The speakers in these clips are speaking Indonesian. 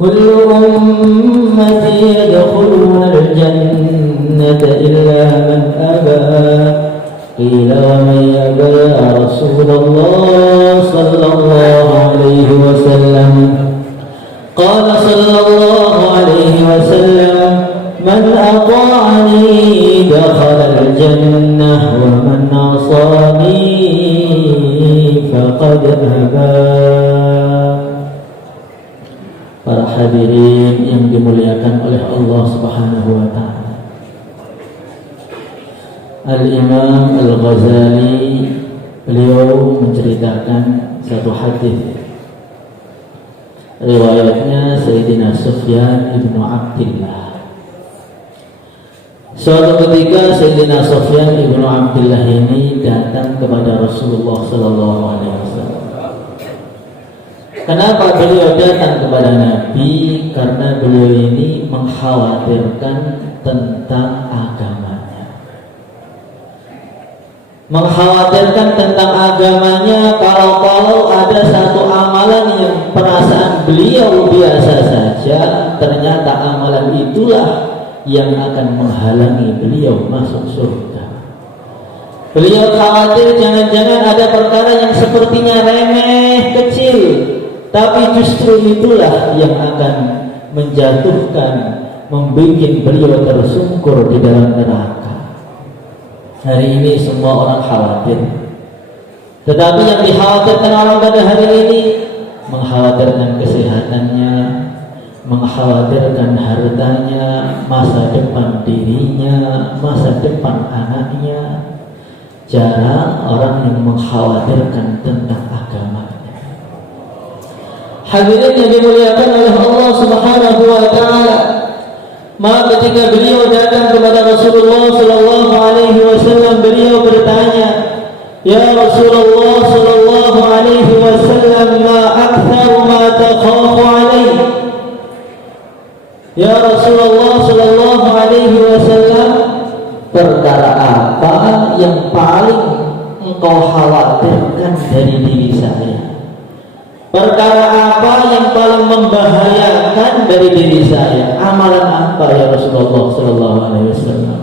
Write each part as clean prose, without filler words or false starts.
kullu ummati yadkhuluna al-jannata illa man aba. Qila wa man yaba ya Rasulullah sallallahu alaihi wasallam. Qala sallallahu alaihi wasallam, man ata'ani dakhala al-jannah wa man 'asani faqad aba. Para hadirin yang dimuliakan oleh Allah Subhanahu wa taala. Al-Imam Al-Ghazali beliau menceritakan satu hadis. Riwayatnya Sayyidina Sufyan ibnu Abdillah. Suatu ketika Sayyidina Sufyan ibnu Abdillah ini datang kepada Rasulullah sallallahu alaihi wasallam. Kenapa beliau datang kepada Nabi? Karena beliau ini mengkhawatirkan tentang agamanya. Mengkhawatirkan tentang agamanya, kalau ada satu amalan yang perasaan beliau biasa saja, ternyata amalan itulah yang akan menghalangi beliau masuk surga. Beliau khawatir jangan-jangan ada perkara yang sepertinya remeh, kecil, tapi justru itulah yang akan menjatuhkan, membuat beliau tersungkur di dalam neraka. Hari ini semua orang khawatir, tetapi yang dikhawatirkan orang pada hari ini mengkhawatirkan kesehatannya, mengkhawatirkan hartanya, masa depan dirinya, masa depan anaknya. Jarang orang yang mengkhawatirkan tentang agamanya. Hadirin yang dimuliakan oleh Allah Subhanahu wa taala, maka ketika beliau datang kepada Rasulullah sallallahu alaihi wasallam, beliau bertanya, "Ya Rasulullah sallallahu alaihi wasallam, ma akthar ma takhafu alaihi?" Ya Rasulullah sallallahu alaihi wasallam, perkara apa yang paling engkau khawatirkan dari diri saya? Perkara apa yang paling membahayakan dari diri saya? Amalan apa ya Rasulullah sallallahu alaihi wasallam?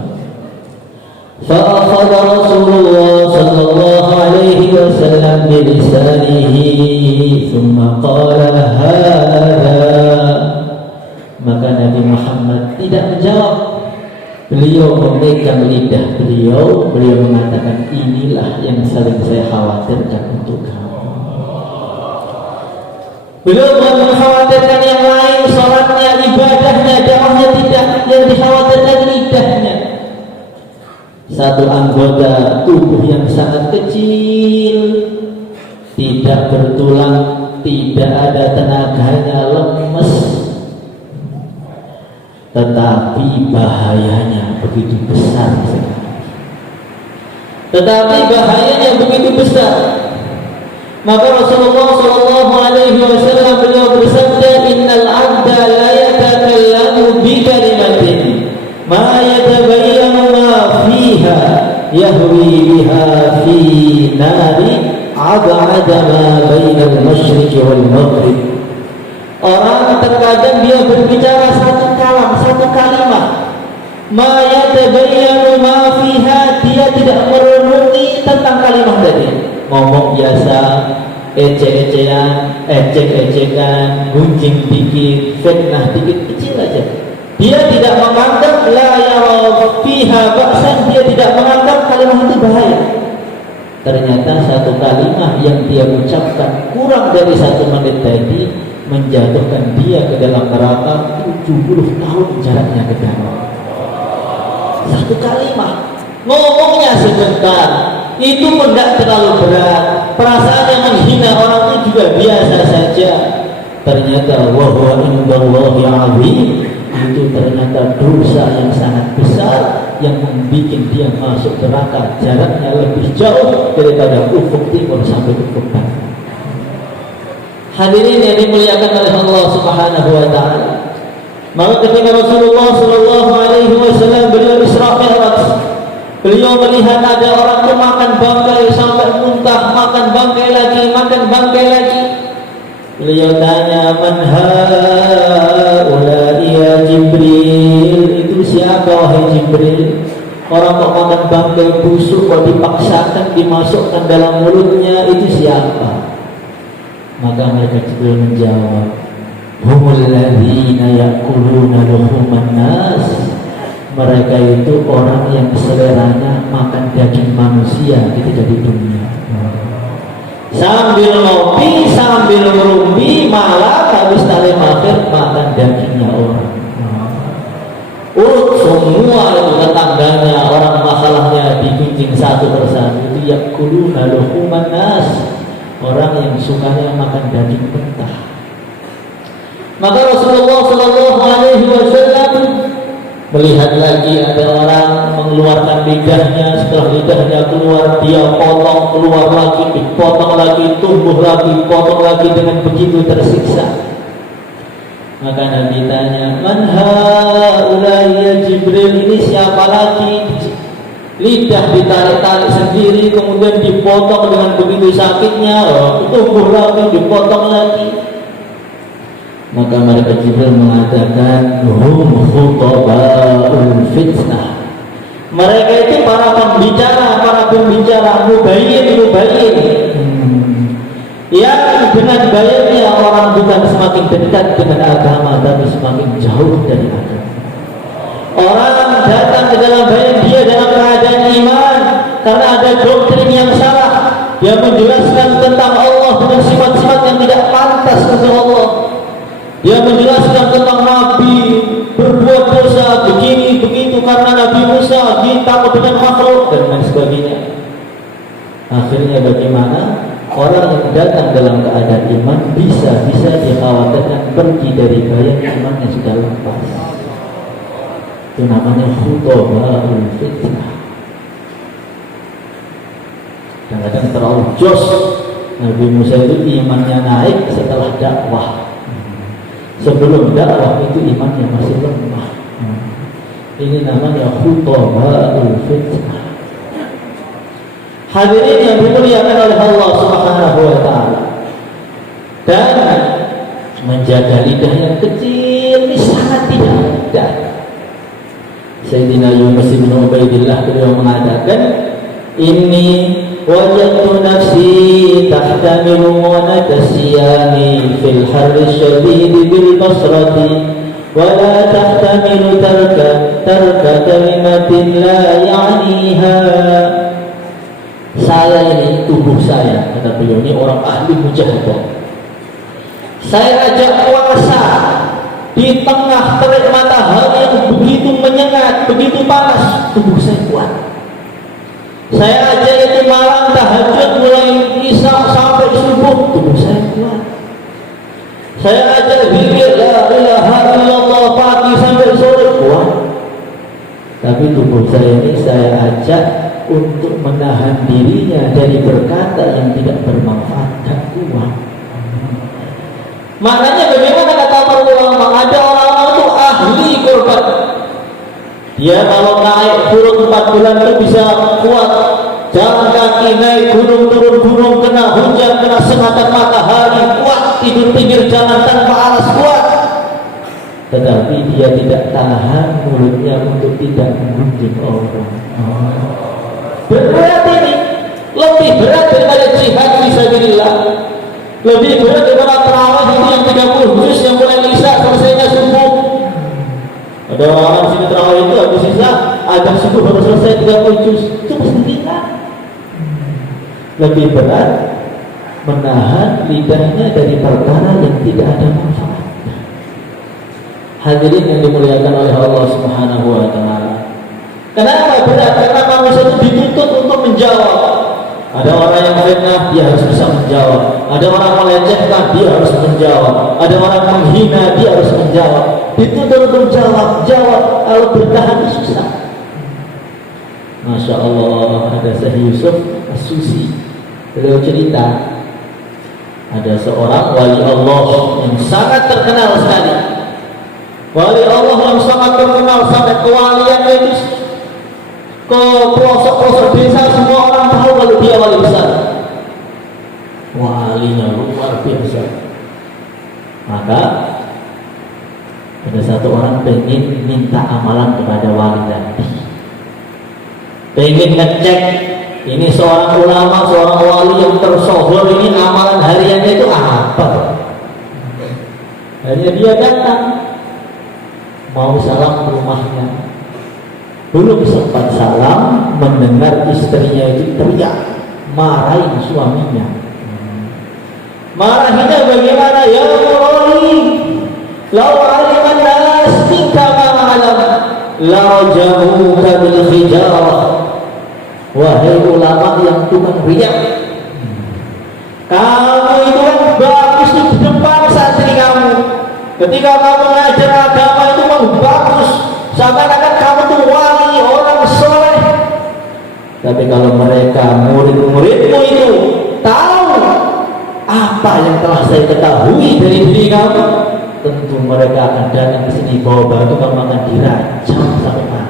Fa'akhadha Rasulullah sallallahu alaihi wasallam bi lisanihi thumma qala hadha. Maka Nabi Muhammad tidak menjawab. Beliau memegang lidah beliau mengatakan, inilah yang saling saya khawatirkan untuk kamu. Beliau bukan mengkhawatirkan yang lain, sholatnya, ibadahnya, dakwahnya, tidak. Yang dikhawatirkan lidahnya. Satu anggota tubuh yang sangat kecil, tidak bertulang, tidak ada tenaganya, lemes, tetapi bahayanya begitu besar sekali. Tetapi bahayanya begitu besar. Maka Rasulullah sallallahu alaihi wasallam beliau bersabda, "Innal 'abda la yatakallamu bi kalimatin ma yatabayyanu ma fiha yahwi biha fi nari 'ab'ada ma bainal masyriq wal maghrib." Orang terkadang dia berbicara satu kalam, satu kalimat, ma yatabayyanu ma fiha, dia tidak merenungi tentang kalimat tadi. Ngomong biasa, ecek-ecekan, ecek-ecekan, gunjing dikit, fitnah dikit, kecil aja. Dia tidak menganggap la yara fiha ba'san, dia tidak menganggap kalimat itu bahaya. Ternyata satu kalimat yang dia ucapkan kurang dari 1 menit tadi menjatuhkan dia ke dalam neraka 70 tahun jaraknya ke dalam. Satu kalimat, ngomongnya sebentar, itu pun tidak terlalu berat. Perasaan yang menghina orang itu juga biasa saja. Ternyata wa huwa indallahi 'azim, itu ternyata dosa yang sangat besar yang membuat dia masuk neraka jaraknya lebih jauh daripada ufuk timur sampai ufuk barat. Hadirin yang dimuliakan oleh Allah Subhanahu wa taala. Maka ketika Rasulullah sallallahu alaihi wasallam beliau Isra Mi'raj, beliau melihat ada orang itu makan bangkai sampai muntah, makan bangkai lagi, makan bangkai lagi. Beliau tanya, "Man orang kok makan bangkai busuk, kok dipaksakan dimasukkan dalam mulutnya, itu siapa? Maka mereka Jibril menjawab, humul ladzina ya'kuluna luhuman nas. Mereka itu orang yang seleranya makan daging manusia ketika di dunia. Sambil ngopi, sambil ngerumpi, malah habis taklim akhir makan dagingnya orang. Semua itu tetangganya, orang masalahnya digunjing satu persatu. Itu ya'kuluna luhuman nas. Orang yang sukanya makan daging mentah. Maka Rasulullah Shallallahu Alaihi Wasallam melihat lagi ada orang mengeluarkan lidahnya, setelah lidahnya keluar dia potong, keluar lagi, dipotong lagi, tumbuh lagi, potong lagi dengan begitu tersiksa. Maka Nabi tanya, man haulai ya Jibril, ini siapa lagi? Lidah ditarik-tarik sendiri, kemudian dipotong dengan begitu sakitnya, tumbuh lagi, dipotong lagi. Maka mereka Jibril mengatakan, hum khutaba'ul fitnah. Mereka itu para pembicara, mubayyin. Yang dengan bayarnya orang bukan semakin dekat dengan agama, tapi semakin jauh dari agama. Orang datang ke dalam bayar dia dalam keadaan iman, karena ada doktrin yang salah. Dia menjelaskan tentang Allah dengan sifat-sifat yang tidak pantas untuk Allah. Dia menjelaskan tentang Nabi berbuat dosa begini begitu karena Nabi Musa takut dengan makhluk dan lain sebagainya. Akhirnya bagaimana? Orang yang datang dalam keadaan iman bisa dikhawatirkan pergi dari bayang iman yang sudah lepas. Itu namanya khutaba'ul fitnah. Kadang-kadang terlalu jos. Nabi Musa itu imannya naik setelah dakwah. Sebelum dakwah itu imannya masih lemah. Ini namanya khutaba'ul fitnah. Hadirin yang dimuliakan oleh Allah Subhanahu wa taala. Dan menjaga lidah yang kecil ini sangat tidak mudah. Sayyidina Yunus bin Ubaidillah beliau mengatakan, inni wajadtu nafsi tahtamilu munata siyami fil harri syadid bil basrati wa la tahtamilu tarka kalimatin la ya'niha. Saya ini, tubuh saya, kata beliau, ini orang ahli mujahadah. Saya ajak puasa di tengah terik matahari yang begitu menyengat, begitu panas, tubuh saya kuat. Saya ajak itu malam tahajud mulai isya sampai subuh, tubuh saya kuat. Saya ajak zikir la ilaha illallah pagi sampai sore, kuat. Tapi tubuh saya ini saya ajak untuk menahan dirinya dari berkata yang tidak bermanfaat dan kuat. Maknanya bagaimana kata para ulama, ada orang-orang itu ahli korban. Dia kalau naik turun 4 bulan itu bisa kuat. Jalan kaki naik gunung turun gunung, kena hujan, kena sengatan matahari, kuat. Tidur pinggir jalan tanpa alas, kuat. Tetapi dia tidak tahan mulutnya untuk tidak menggunjing orang. Berat ini, lebih berat daripada jihad fisabilillah, lebih berat daripada tarawih itu yang 30 juz yang mulai isya selesainya subuh. Ada orang sini tarawih itu habis isya ada subuh baru selesai 30 juz, itu mesti kita. Lebih berat menahan lidahnya dari perkara yang tidak ada manfaatnya. Hadirin yang dimuliakan oleh Allah Subhanahu wa taala. Kenapa berat? Karena manusia itu dituntut untuk menjawab. Ada orang yang fitnah, dia harus bisa menjawab. Ada orang melecehkan, dia harus menjawab. Ada orang menghina, dia harus menjawab. Dituntut untuk jawab. Kalau bertahan susah. Masya Allah, ada Syekh Yusuf As-Susi. Beliau cerita, ada seorang wali Allah yang sangat terkenal sekali. Wali Allah yang sangat terkenal sampai kewaliannya itu ke pelosok-pelosok desa, semua orang tahu kalau dia wali besar. Walinya luar biasa. Maka ada satu orang pengen minta amalan kepada wali tadi. pengen ngecek ini seorang ulama, seorang wali yang tersohor ini amalan hariannya itu apa. Hanya dia datang mau salam ke rumahnya, belum sempat salam mendengar istrinya itu teriak marahin suaminya. Marahinnya bagaimana? Ya wali, lau aliman nas minka ma'alam la rajamuka bil hijarah. Wahai ulama yang tukang riak, kamu itu kan bagus di depan santri kamu. Ketika kamu mengajar agama itu kan bagus, seakan-akan kamu tuh wali, orang soleh. Tapi kalau mereka murid-muridmu itu tahu apa yang telah saya ketahui dari diri kamu, tentu mereka akan datang ke sini bawa batu, kamu akan dirajam sampai mati.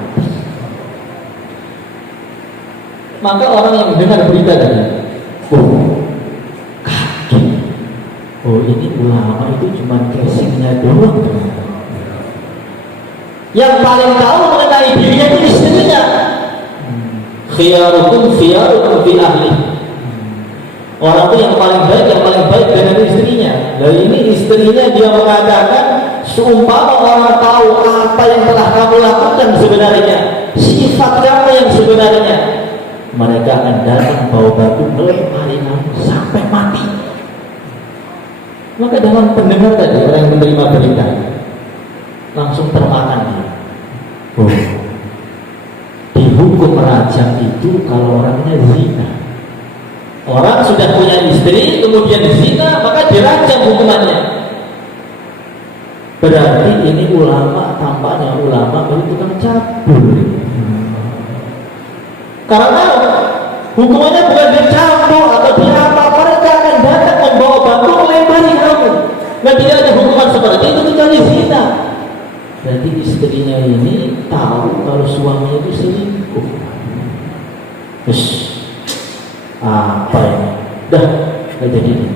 Maka orang yang mendengar berita tadi, kaget. Ini ulama itu cuma casingnya doang. Yang paling tahu mengenai dirinya itu istrinya. Khiyarukum khiyarukum fi ahli. Orang itu yang paling baik dengan istrinya. Dan ini istrinya dia mengatakan, seumpama orang tahu apa yang telah kamu lakukan sebenarnya, sifat kamu yang sebenarnya, mereka akan datang bawa batu melempari kamu sampai mati. Maka dalam pendengar tadi, orang yang menerima berita langsung termakan dia. Dihukum rajam itu kalau orangnya zina. Orang sudah punya istri kemudian zina, maka dirajam hukumannya. Berarti ini ulama, tampaknya ulama itu tukang cabul. Karena hukumannya bukan dicambuk atau diapa, mereka akan datang membawa batu melempari kamu. Dan tidak ada hukuman seperti itu kecuali zina. Berarti istrinya ini tahu kalau suaminya itu selingkuh. Apa ini? Dah, gak jadi ini.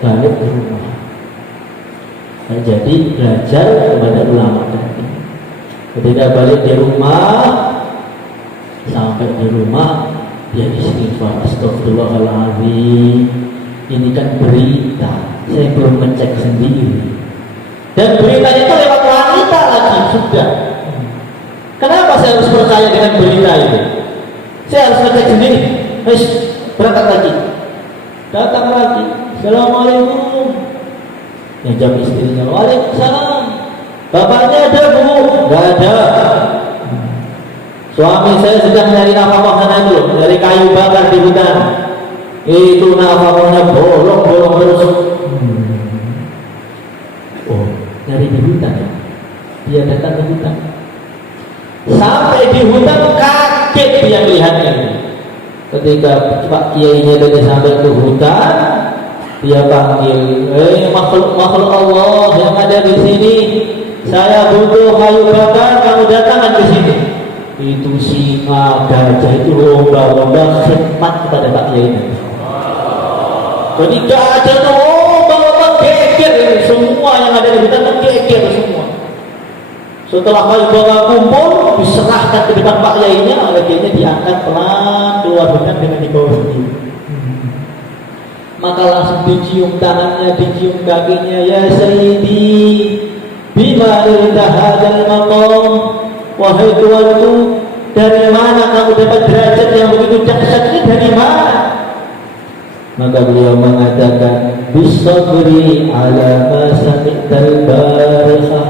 Balik ke rumah. Nah, jadi belajar kepada ulama tadi. Ketika balik di rumah, sampai di rumah dia istighfar, astagfirullahaladzim, ini kan berita, saya belum ngecek sendiri, dan beritanya itu lewat wanita lagi. Sudah, kenapa saya harus percaya dengan berita itu? Saya harus ngecek sendiri. Berangkat lagi, datang lagi, assalamualaikum, yang jawab istrinya, waalaikumsalam. Bapaknya ada bu? Gak ada. Suami saya sedang nyari nafkah sana dulu, dari kayu bakar di hutan. Itu nafkahnya bolong-bolong terus. Nyari di hutan ya? Dia datang ke hutan. Sampai di hutan kaget dia melihatnya. Ketika Pak Kiainya tadi sampai ke hutan, dia panggil, makhluk Allah yang ada di sini, saya butuh kayu bakar, kamu datang ke sini. Itu singa, gajah itu lomba-lomba khidmat kepada Pak Kiai. Jadi gajah itu lomba-lomba geger, semua yang ada di hutan geger semua. Setelah kayu bakar kumpul, diserahkan ke depan Pak Kiainya, Kiainya diangkat pelan keluar hutan dengan dibawa sendiri. Maka langsung dicium tangannya, dicium kakinya, ya Sayyidi, bima irta hadzal maqam. Wahai tuanku, dari mana kamu dapat derajat yang begitu dahsyat ini, dari mana? Maka beliau mengatakan, bisabri ala ma sami'tal barihah,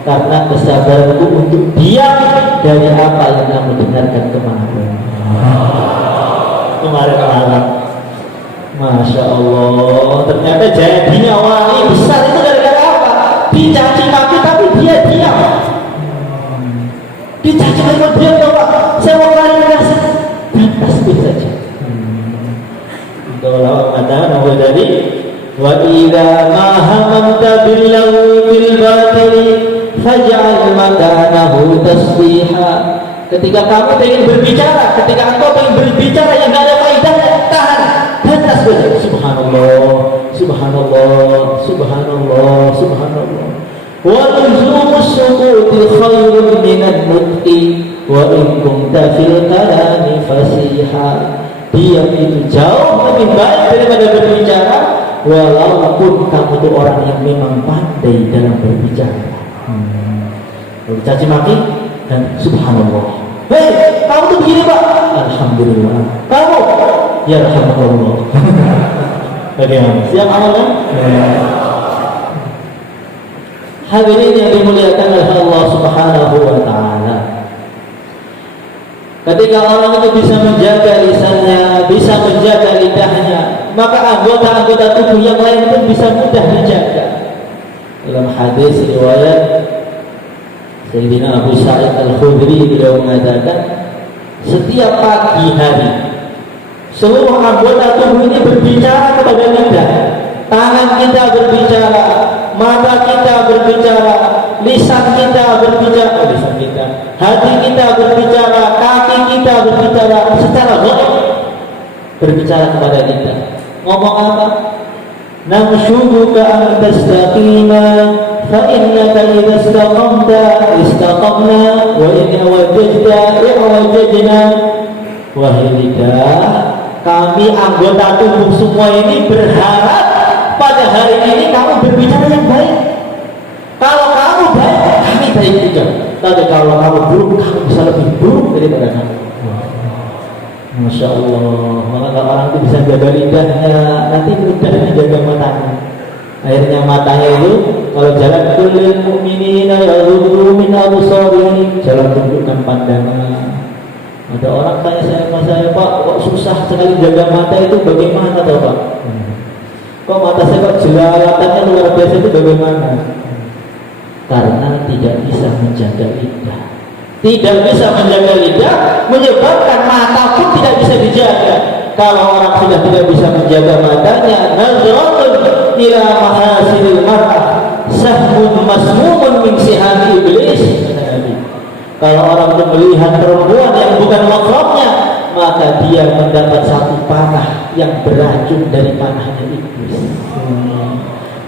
karena kesabaranku untuk diam dari apa yang kamu dengarkan kemarin malam. Masya Allah, ternyata jadinya wali besar itu gara-gara apa? Dicaci maki tapi dia diam. Dicaci maki dia coba, saya mau klarifikasi, dan pasti saja. Itulah kata Nabi tadi, wa idza ma hamamta billahi bil batili faj'al makanahu tasbiha. Ketika kamu ingin berbicara, ketika engkau ingin berbicara yang tidak ada faedahnya, tahan dan tasbih. Subhanallah, subhanallah, subhanallah, subhanallah. Wa luzumus sukuti khairun minan nutqi. wa in kunta fil kalami fasiha. Diam itu jauh lebih baik daripada berbicara, walaupun kamu itu orang yang memang pandai dalam berbicara. Caci maki dan subhanallah. Hei, kamu tuh begini Pak. Alhamdulillah. Kamu, ya alhamdulillah. Bagaimana? Siap amal kan? Hadirin yang dimuliakan oleh Allah Subhanahu wa taala. Ketika orang itu bisa menjaga lisannya, bisa menjaga lidahnya, maka anggota-anggota tubuh yang lain pun bisa mudah dijaga. Dalam hadis riwayat Sayyidina Abu Sa'id Al-Khudri, beliau mengatakan, setiap pagi hari seluruh anggota tubuh ini berbicara kepada lidah. Tangan kita berbicara, mata kita berbicara, lisan kita berbicara, hati kita berbicara, kaki kita berbicara, secara ghaib berbicara kepada lidah. Ngomong apa? Namshuduka an tastaqima fa innaka idza istaqamna wa in wajadna. Wahai lidah, kami anggota tubuh semua ini berharap pada hari ini kamu berbicara yang baik. Kalau kamu baik, kami baik juga. Tapi kalau kamu buruk, kamu bisa lebih buruk daripada kami. Masya Allah. Maka orang itu bisa jaga lidahnya, nanti mudah menjaga matanya. Akhirnya matanya itu kalau jalan kulil mu'minina yaghuddu min absarihim, jalan tundukkan pandangan. Ada orang tanya saya, Pak, kok susah sekali jaga mata itu, bagaimana toh Pak? Kok mata saya kok jelalatannya luar biasa, itu bagaimana? Karena tidak bisa menjaga lidah. Tidak bisa menjaga lidah menyebabkan mata pun tidak bisa dijaga. Kalau orang sudah tidak bisa menjaga matanya, nazratun ila mahasinil mar'ah sahmun masmumun min sihami iblis. Kalau orang itu melihat perempuan yang bukan mahramnya, maka dia mendapat satu panah yang beracun dari panahnya iblis.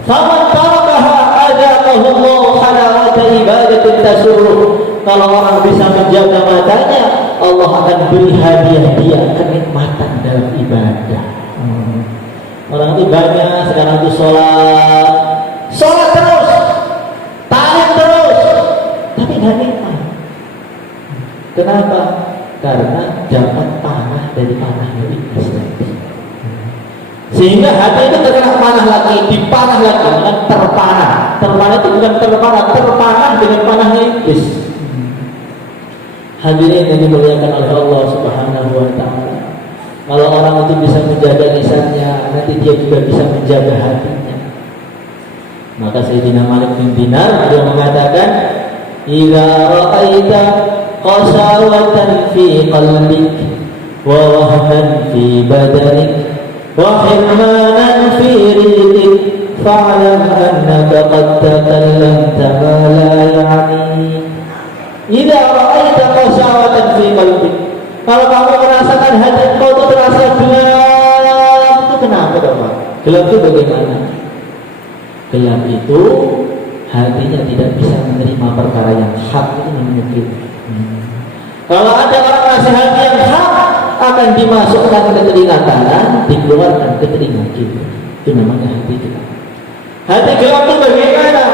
Faman tarakaha adaqahullahu halawata ibadatin tasurruh. Kalau orang bisa menjaga matanya, Allah akan beri hadiah dia kenikmatan dalam ibadah. Orang itu banyak sekarang itu sholat terus, talim terus, tapi nggak nikmat. Kenapa? Karena dapat panah dari panahnya iblis nanti. Sehingga hati itu terkena panah lagi, dipanah lagi, dengan terpanah. Terpanah itu bukan terpanah dengan panahnya iblis. Hadirin yang dimuliakan oleh Allah Subhanahu wa taala. Kalau orang itu bisa menjaga lisannya, nanti dia juga bisa menjaga hatinya. Maka Sayyidina Malik bin Dinar dia mengatakan, "Idza ra'aita qasawatan fi qalbik wa wahnan fi badanik wa hirmanan fi rizqik fa'lam annaka qad takallamta ma la ya'ni." Idza ra'aita qasawatan fi qalbik, kalau kamu merasakan hati kau itu terasa gelap, itu kenapa dong Pak? Gelap itu bagaimana? Gelap itu hatinya tidak bisa menerima perkara yang hak, itu namanya gelap. Kalau ada orang nasihat yang hak, akan dimasukkan ke telinga kanan, dikeluarkan ke telinga kiri. Itu namanya hati gelap. Hati gelap itu bagaimana?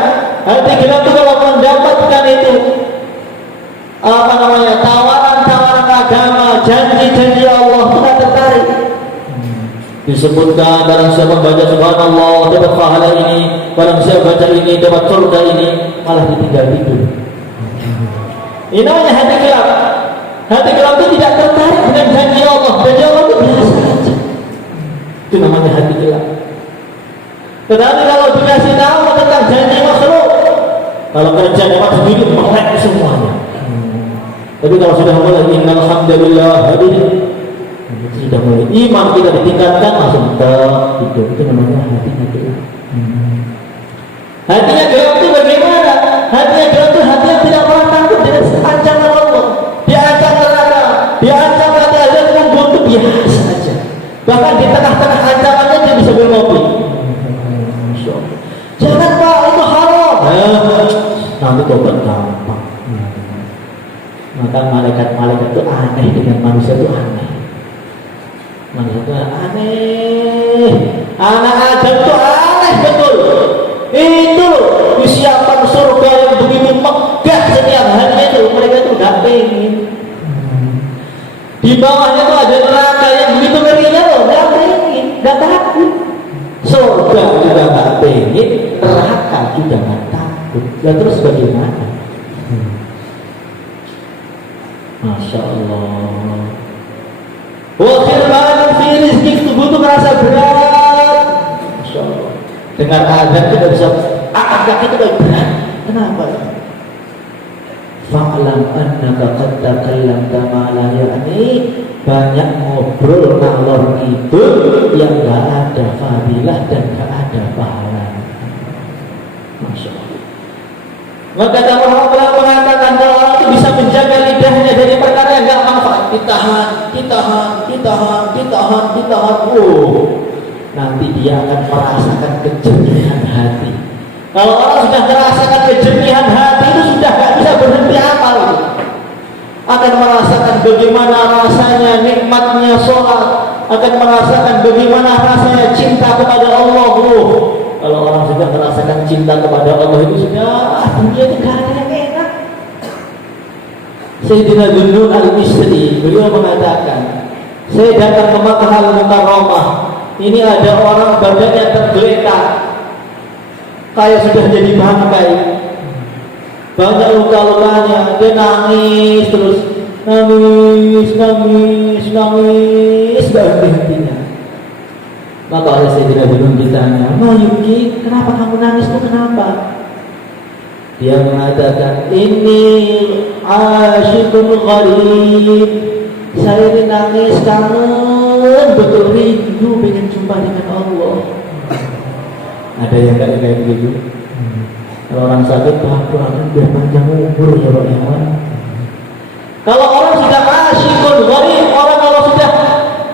Hati gelap itu kalau mendapatkan itu tawaran-tawaran agama, janji-janji Allah, tidak tertarik. Disebutkan barang siapa baca subhanallah dapat pahala ini, barang siapa baca ini dapat surga ini, malah ditinggal tidur. Ini namanya hati gelap. Hati gelap itu tidak tertarik dengan janji Allah. Janji Allah itu biasa saja. Itu namanya hati gelap. Tetapi kalau dikasih tahu tentang janji makhluk, kalau kerja dapat sendiri melek semuanya. Tapi kalau sudah mulai innal hamdalillah, hadirin, sudah mulai iman kita ditingkatkan, langsung tidur. Itu namanya hatinya gelap. Hatinya gelap itu bagaimana? Hatinya gelap itu hati yang tidak pernah takut dengan ancaman Allah. Diancam neraka, diancam nanti azab kubur, itu biasa saja. Bahkan di tengah-tengah ancamannya dia bisa bermopi. Jangan Pak, itu haram. Nanti tobat gampang. Maka malaikat-malaikat itu aneh dengan manusia itu aneh. Manusia itu aneh. Anak Adam itu aneh betul. Itu disiapkan surga yang begitu megah setiap harinya itu, mereka itu gak pengen. Di bawahnya itu ada neraka yang begitu ngerinya loh, gak pengen, gak takut. Surga juga gak pengen, neraka juga gak takut. Ya terus bagaimana? Masya Allah. Wa khirman fi rizqik, tubuh itu merasa berat. Masya Allah. Dengar azan kita bisa angkat itu berat. Kenapa? Fa'lam annaka qad takallamta ma la ya'ni, banyak ngobrol ngalor ngidul yang gak ada fadilah dan gak ada pahala. Masya Allah. Maka Muhammad mengatakan kalau orang itu bisa menjaga lidahnya dari perkara yang gak manfaat, ditahan. Nanti dia akan merasakan kejernihan hati. Kalau orang sudah merasakan kejernihan hati itu sudah gak bisa berhenti amal itu. Akan merasakan bagaimana rasanya nikmatnya sholat, akan merasakan bagaimana rasanya cinta kepada Allah. Kalau orang sudah merasakan cinta kepada Allah itu sudah dunia itu gak ada yang enak. Sayyidina Dunnun al-Misri beliau mengatakan, saya datang ke Makkah al-Mukarramah. Ini ada orang badannya tergeletak, kayak sudah jadi bangkai, banyak luka-lukanya. Dia nangis terus, nangis gak henti-hentinya. Maka oleh Sayyidina Dunnun ditanya, Mayuki, kenapa kamu nangis itu, kenapa? Dia mengatakan, ini asyikun gharib, saya ini nangis kangen betul, rindu pengen jumpa dengan Allah. Ada yang kayak begitu. Kalau orang sakit, doakan biar panjang umur ya Pak. Kalau orang sudah asyikun gharib, orang kalau sudah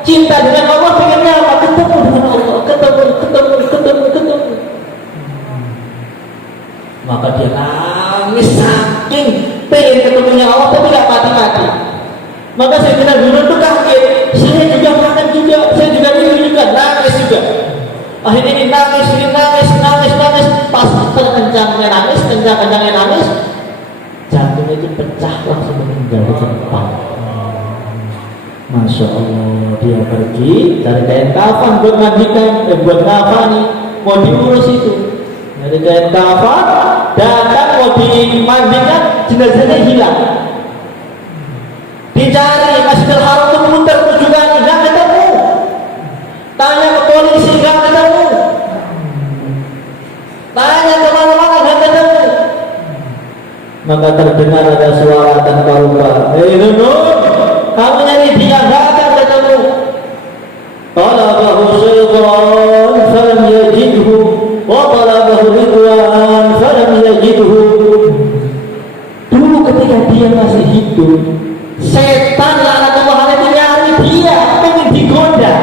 cinta dengan Allah pengennya apa? Ketemu dengan Allah, ketemu. Maka dia nangis saking pengen ketemunya Allah tapi gak mati-mati. Maka saya benar dulu tuh kaget. Saya juga makan juga, saya juga rindu juga, nangis juga. Akhirnya ini nangis, pas kencangnya nangis, jantungnya itu pecah, langsung meninggal di tempat. Masya Allah, dia pergi cari kain kafan buat mandikan, buat kafani, mau diurus itu. Dari kain kafan, datang mau dimandikan, jenazahnya hilang. Dicari Masjidil Haram itu muter tujuh kali, nggak ketemu. Tanya ke polisi, nggak ketemu. Tanya kemana-mana, nggak ketemu. Maka terdengar ada suara tanpa luka, Dunnun, kamu nyari dia, nggak akan ketemu. Talabahu syaitan falam yajidhu, wa talabahu ridwan falam yajidhu. Dulu ketika dia masih hidup, setan laknatullah itu nyari dia, pengen digoda,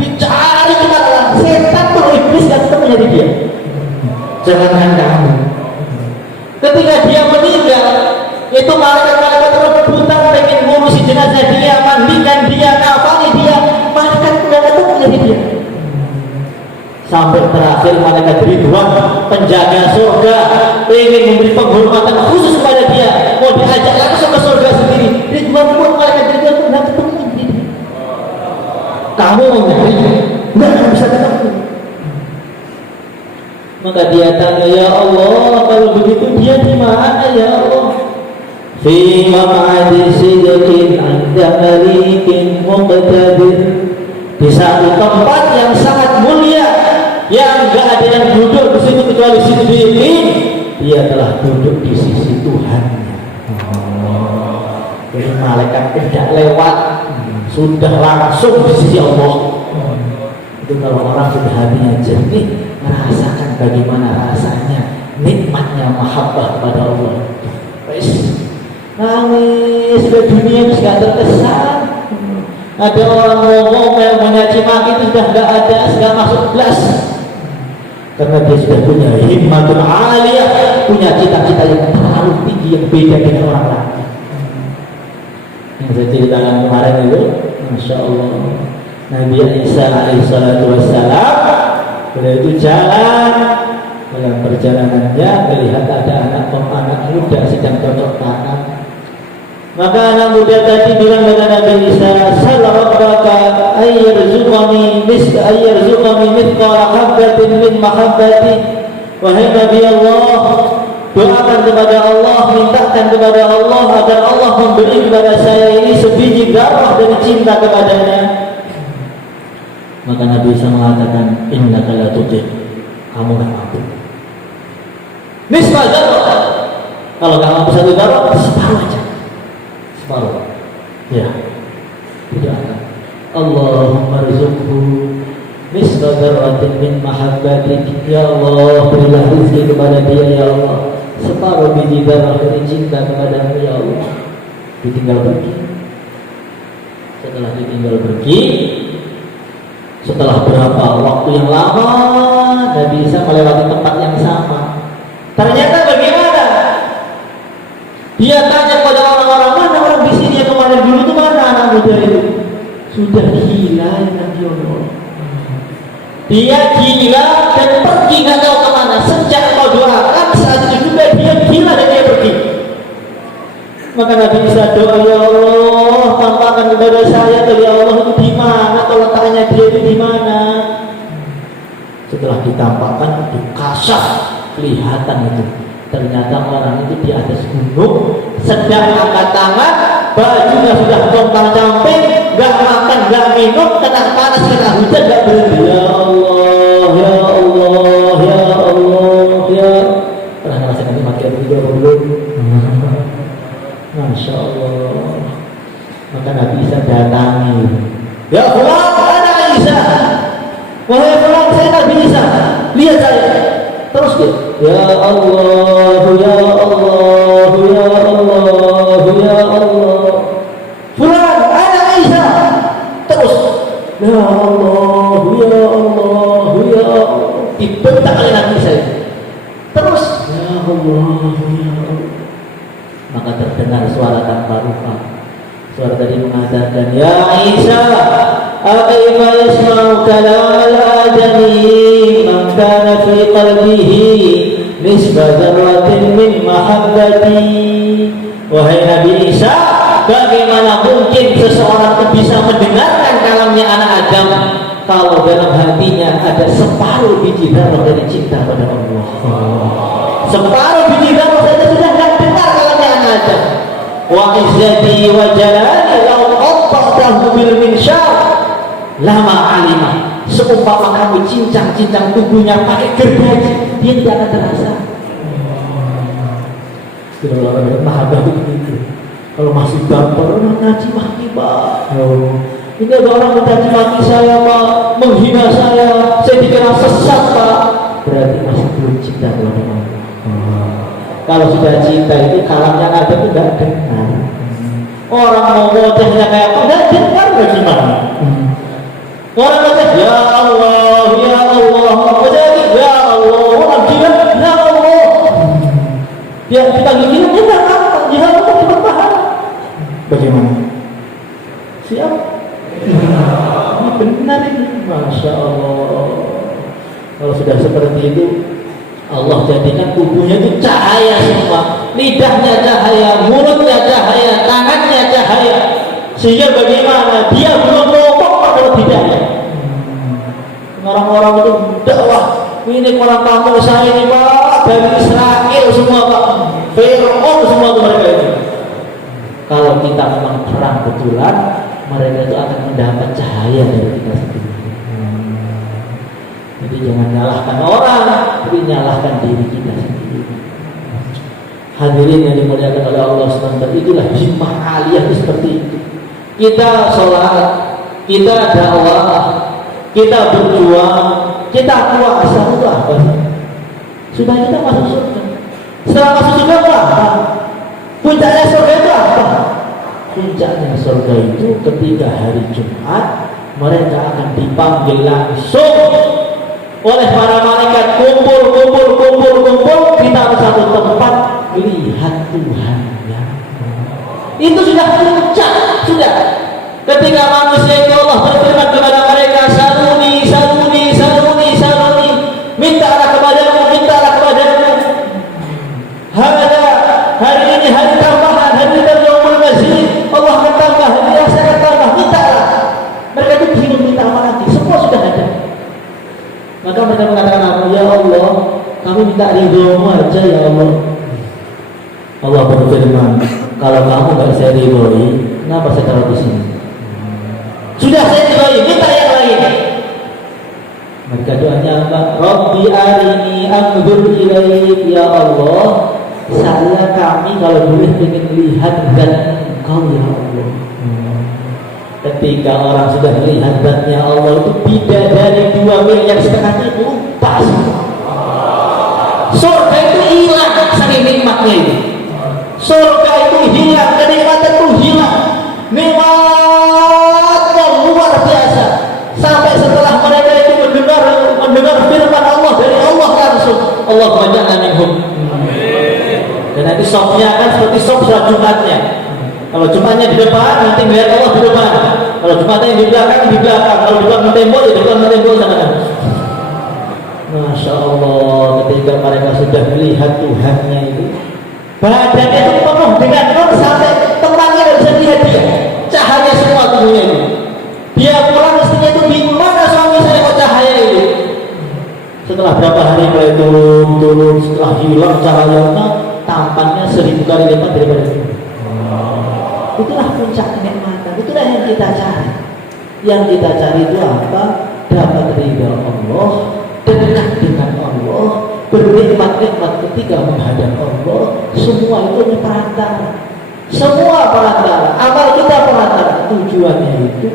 dicari kemana-mana. Setan tuh iblis gak ketemu nyari dia. Jangankan kamu. Ketika dia meninggal, itu malaikat-malaikat rebutan pengen ngurusi jenazah dia, mandikan dia, kafani dia. Malaikat gak ketemu nyari dia. Sampai terakhir malaikat Ridwan, penjaga surga, ingin memberi penghormatan khusus kepada dia, mau diajak langsung ke surga sendiri. Ridwan pun, malaikat Ridwan pun tidak ketemu dia. Kamu mau nyari, nggak bisa ketemu. Maka dia tanya, ya Allah, kalau begitu dia di mana ya Allah? Fi maq'adi sidqin 'inda malikin muqtadir, di satu tempat yang sangat mulia, yang enggak ada yang duduk di situ kecuali Siddiqin, dia telah duduk di sisi Tuhannya. Jadi malaikat tidak lewat, sudah langsung di sisi Allah. Itu kalau orang sudah hatinya jernih, merasakan bagaimana rasanya nikmatnya mahabbah kepada Allah. Nangis ke dunia itu gak terkesan. Ada orang ngomong yang mencaci maki itu sudah gak ada, sudah masuk kelas. Karena dia sudah punya himmatun aliyah, punya cita-cita yang terlalu tinggi, yang beda dengan orang lain. Yang saya ceritakan kemarin itu, Masya Allah, Nabi Isa alaihissalatu wassalam, beliau itu jalan, dalam perjalanannya melihat ada anak muda sedang cocok tanam. Maka anak muda tadi bilang kepada Nabi Isa, "Sallallahu ayyarzuqani mithqala habbatin min mahabbati." Wahai Nabi Allah, doakan kepada Allah, mintakan kepada Allah agar Allah memberi kepada saya ini sebiji darah dari cinta kepadanya. Maka Nabi Isa mengatakan, "Innaka la tuti'." Kamu enggak mampu. Nisfa darah. Kalau enggak mampu satu darah, separuh aja. Separuh. Ya. Tidak akan. Allahumma rizqhu misla darratin min mahabbatik. Ya Allah, berilah rezeki kepada dia ya Allah separuh biji darah dari cinta kepadamu ya Allah. Ditinggal pergi. Setelah ditinggal pergi, setelah berapa waktu yang lama, Nabi Isa melewati tempat yang sama. Ternyata bagaimana? Dia tanya kepada orang-orang, mana orang di sini yang kemarin dulu itu, mana anak muda itu? Sudah gila ya Nabi Allah. Dia gila dan pergi nggak tahu kemana. Sejak kau doakan saat itu juga dia gila dan dia pergi. Maka Nabi Isa doa, ya Allah, tampakkan kepada saya tuh ya Allah itu di mana, kalau letaknya dia itu di mana. Setelah ditampakkan, dikasah kelihatan itu. Ternyata orang itu di atas gunung, sedang angkat tangan, bajunya sudah compang-camping, nggak makan, nggak minum, kena panas, kena hujan, nggak berhenti. Ya Allah, ya Allah, ya Allah, ya. Pernah ngerasain nanti mati itu belum? Masya Allah. Maka Nabi Isa datangi. Ya Fulan, ana Isa. Wahai Fulan, saya Nabi Isa. Lihat saya. Terus dia. Ya Allah, ya Allah, ya Allah, ya Allah. Fulan, ana Isa. Terus. Ya Allah, ya Allah, ya Allah. Dibentak oleh Nabi Isa. Terus. Ya Allah, ya Allah. Maka terdengar suara tanpa rupa. Suara tadi mengatakan, Ya Isa, akaifa yasma'u kalam al-adami man kana fi qalbihi nisba dzarratin min mahabbati. Wahai Nabi Isa, bagaimana mungkin seseorang itu bisa mendengarkan kalamnya anak Adam kalau dalam hatinya ada separuh biji darah dari cinta pada Allah. Separuh biji darah saja sudah tidak dengar kalamnya anak Adam. Wa izzati wa jalali law qatta'tahu bil minsyar lama alimah. Seumpama kamu cincang-cincang tubuhnya pakai gergaji, dia tidak akan terasa. Tidak orang mahabbah begitu. Kalau masih baper, ngaji maki Pak. Ini ada orang mencaci maki saya Pak, menghina saya dikira sesat Pak. Berarti masih belum cinta kepada Allah. Kalau sudah cinta itu kalamnya ada itu tidak dengar. Orang mau ngocehnya kayak apa, tidak dengar bagaimana. Orang ngoceh, ya Allah, ya Allah, jadi ya Allah, orang gila, ya Allah. Dia dipanggil gila, dia tidak apa, ya Allah, dia berpahala. Bagaimana? Siap? Ini benar ini, Masya Allah. Kalau sudah seperti itu, Allah jadikan tubuhnya itu cahaya semua, lidahnya cahaya, mulutnya cahaya, tangannya cahaya. Sehingga bagaimana dia belum ngomong kalau tidak ya. Orang-orang itu dakwah, ini orang kampung saya ini Pak, dari Israel semua Pak, Fir'aun semua itu mereka itu. Kalau kita memang terang betulan, mereka itu akan mendapat cahaya dari kita sendiri. Jadi jangan nyalahkan orang, tapi nyalahkan diri kita sendiri. Hadirin yang dimuliakan oleh Allah SWT, itulah himmah aliyah itu seperti itu. Kita sholat, kita dakwah, kita berjuang, kita puasa, itu apa sih? Sudah kita masuk surga. Setelah masuk surga itu apa? Puncaknya surga itu apa? Puncaknya surga itu ketika hari Jumat mereka akan dipanggil langsung oleh para malaikat, kumpul kumpul kita satu tempat lihat Tuhannya. Itu sudah puncak, sudah. Ketika manusia itu Allah berfirman kepada mereka, saluni, saluni, saluni, saluni, mintalah kepadamu, mintalah kepadamu. Hari ini hari tambahan, hari Yaumul Mazid, Allah akan tambah, hari rasa akan tambah, mintalah. Mereka itu bingung minta apa lagi, semua sudah ada. Maka mereka mengatakan apa? Ya Allah, kami minta ridho-Mu aja ya Allah. Allah berfirman, kalau kamu nggak saya ridhoi, kenapa saya taruh di sini? Sudah saya ridhoi, minta yang lain. Maka doanya apa? Rabbi arini anzur ilaik, ya Allah, saya kami kalau boleh ingin lihat dan Engkau ya Allah. Ketika orang sudah melihat zatnya Allah itu bidadari 2,5 miliar itu pas. Surga itu hilang saking nikmatnya itu. Surga itu hilang, kenikmatan itu hilang. Nikmatnya luar biasa. Sampai setelah mereka itu mendengar firman Allah dari Allah langsung, Allah banyaklah minhum. Dan nanti sopnya kan seperti sop sholat Jumatnya. Kalau Jumatnya di depan, nanti melihat Allah di depan. Kalau Jumatnya di belakang, di belakang. Kalau di depan tembok, di depan tembok sama. Masya Allah, ketika mereka sudah melihat Tuhannya itu, badannya itu penuh dengan nur sampai temannya tidak bisa lihat dia. Cahaya semua tubuhnya itu. Dia pulang istrinya itu bingung, mana suami saya kok cahaya itu. Setelah berapa hari mulai turun, setelah hilang cahayanya, tampannya 1000 kali lipat daripada itu. Itulah puncak kenikmatan, itulah yang kita cari. Yang kita cari itu apa? Dapat ridha Allah, dekat dengan Allah, bernikmat-nikmat ketika menghadap Allah. Semua itu perantara. Semua perantara. Amal kita perantara. Tujuannya itu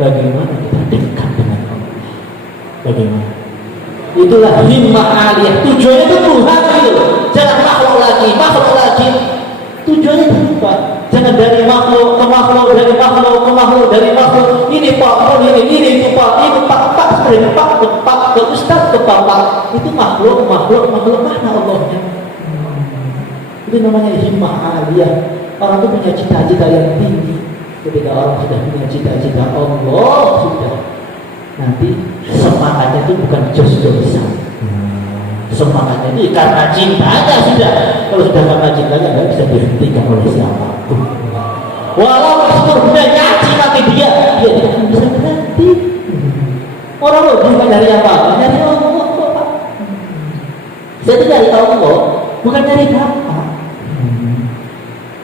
bagaimana kita dekat dengan Allah. Bagaimana? Itulah himmah aliyah. Tujuannya itu Tuhan itu. Jangan makhluk lagi. Tujuannya berubah. Jangan dari makhluk ke makhluk, dari makhluk ke makhluk, dari makhluk. Ini pak, ini itu pak, ini pak, sebenarnya pak, ke ustaz, ke bapak. Itu makhluk mana Allahnya? Itu namanya himmah aliyah. Orang itu punya cita-cita yang tinggi. Ketika orang sudah punya cita-cita Allah, sudah nanti semangatnya itu bukan jos-josan. Semangatnya itu karena cintanya sudah. Kalau sudah karena cintanya nggak bisa dihentikan oleh siapapun. Walau masmurnya nyaci mati dia tidak akan bisa berhenti. Orang lo bukan dari apa? Dari Allah Pak. Jadi dari Allah, bukan dari Bapak.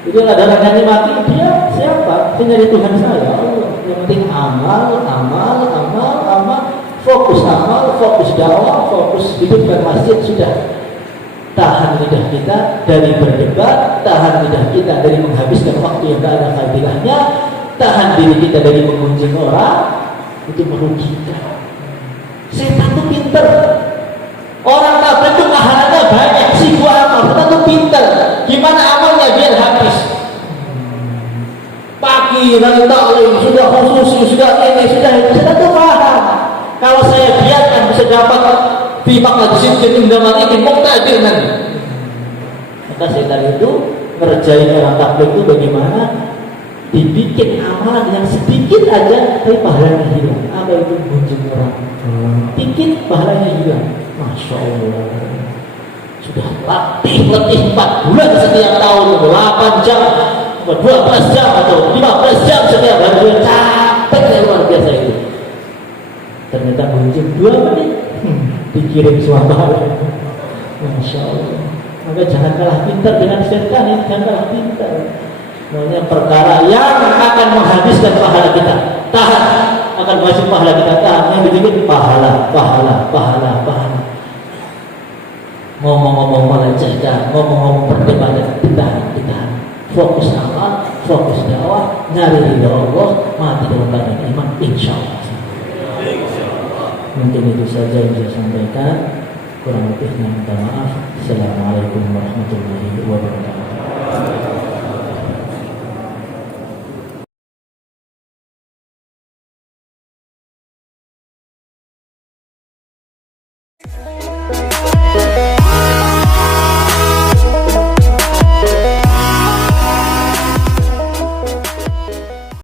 Jadi ada orang nyanyi mati, dia siapa? Dia dari Tuhan saya, Allah. Yang penting amal. Fokus amal, fokus dakwah, fokus hidupkan masjid sudah. Tahan lidah kita dari berdebat, tahan lidah kita dari menghabiskan waktu yang tak ada fadilahnya, tahan diri kita dari mengunjung orang, itu merugikan. Setan itu pinter. Orang kafir itu pahalanya banyak, sibuk amal, setan itu pinter. Gimana amalnya biar habis? Pagi, nanti taklim, sudah khusus, sudah ini, sudah itu, setan itu paham. Kalau saya biarkan bisa dapat timak lagi sedikit undangan ini muktadir nanti. Maka setan itu ngerjain orang taklim itu bagaimana dibikin amalan yang sedikit aja tapi pahalanya hilang. Apa itu kunjung orang? Dikit pahalanya hilang. Masya Allah. Sudah letih 4 bulan setiap tahun 8 jam, 12 jam atau 15 jam setiap hari, capek luar biasa itu. Ternyata muncul 2 menit dikirim suara. Masya Allah. Maka jangan kalah pintar dengan setan ini, jangan kalah pintar. Namanya perkara yang akan menghabiskan pahala kita. Tahan, akan menghabiskan pahala kita. Tahan, yang disebut pahala. Ngomong-ngomong melecehkan, ngomong-ngomong perdebatan, ditahan. Fokus amal, fokus dakwah, nyari ridha Allah, mati dalam keadaan iman, insya Allah. Mungkin itu saja yang saya sampaikan. Kurang lebihnya minta maaf. Assalamualaikum warahmatullahi wabarakatuh.